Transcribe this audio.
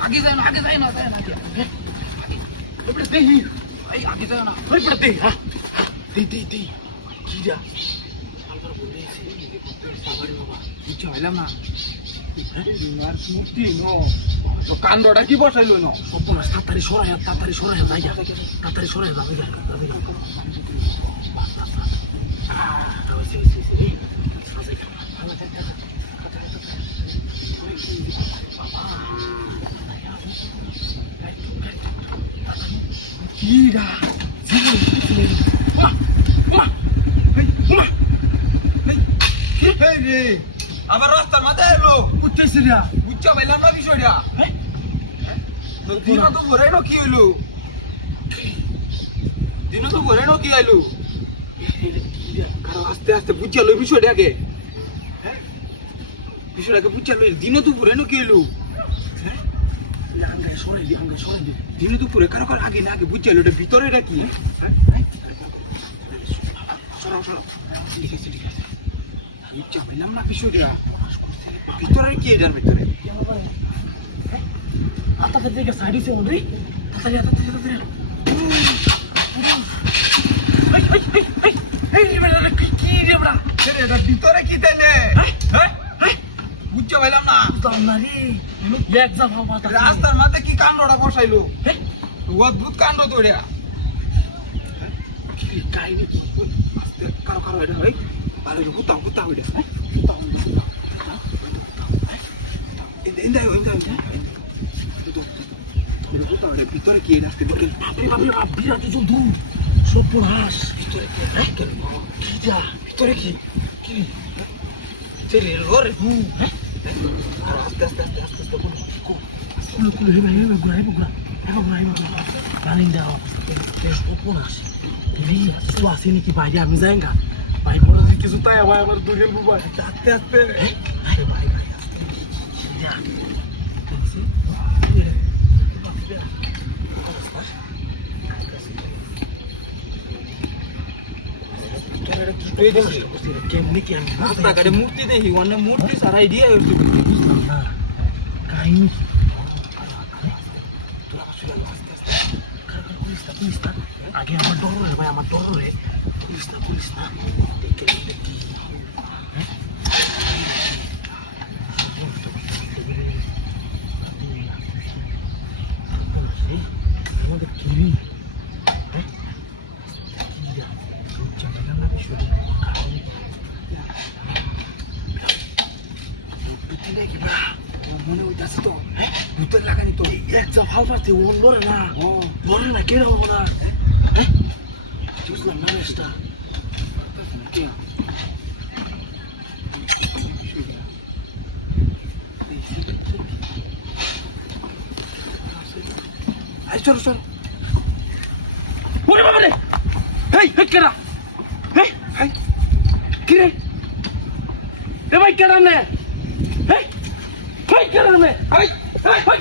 আগে যায় না আগে যায় না যায় না দেখি আগে যায় না দেখি হ্যাঁ দেই দেই দেই, কি যা? কাণ্ডটা কি বসাইলো তাড়াতাড়ি সরাই তাড়াতাড়ি সরাই যাই যা তাড়াতাড়ি সরাই, যাবে যা জীবন কিছু নেই মা মা এই মা এই রে আবার রাস্তার মাথায় এলো উঠতেছে রা বুঝছা পাইলাম না বিষয়টা হ্যাঁ দিন তো ঘরে না কি হইল দিন তো ঘরে না কি আইলো কারণ আস্তে আস্তে বুঝছা বিষয়টাকে বিষয়টাকে বুঝছা লই দিন তো ঘরে না কি হইল আঙ্গে সরাই দি আঙ্গে সরাই দি দিন দুপুরে কারও কারও আগে না আগে বুঝছা লই ভিতরে এটা কি হ্যাঁ সরাও সরাও ঠিক আছে ঠিক আছে বুঝছা না ভিতরে কি এটার ভিতরে আতা থেকে সাইডে ওই তাড়াতাড়ি তাড়াতাড়ি তাড়াতাড়ি এই এই এই হ্যাঁ বুঝছ পাইলাম না। দামনা রে এক যা বাবা রাস্তার মাঝে কি কাণ্ডটা বসাইলো? অদ্ভুত কাণ্ড তো এটা। আস্তে কারও কারও এটা হয় ভালো হুতাম হুতাম এটা। ভিতরে কি বাপ বিরাট দূর। সর্বনাশ ভিতরে ভিতরে কি? কি? রে হুম হ্যাঁ আর আস্তে আস্তে আস্তে আস্তে আস্তে বলো কুলো কুলো হেবা হেবা গুড়া হেবা গুড়া হেবা গুড়া হেবা গুড়া রানিং দাও সর্বনাশ রে তো আসে নাকি বাইরে আমি যাই না ভাই বড় কিছু তাই আমার আমার দূরে বুবা আস্তে আস্তে ভাই ভাই যা দেখছি আগে আমার ডর রে ভাই আমার ডর রে পুলিশ না দেখে দেখি আমাদের কি হ্যাঁ কি যা জানি না বিষয়টা কাহিনী পিছনে কি না মনে হইতাছে তো হ্যাঁ ভূতের লাগানি তো একদম হালফাতে ও লড়ে না ও লড়ে না কেন হব না হ্যাঁ বুঝলাম না রেসটা চলো চলো ওরে বাবা রে হেই হেই কেডা হেই হাই কি রে ভাই কেডা নে হেই হেই কেডা নে হাই হেই হেই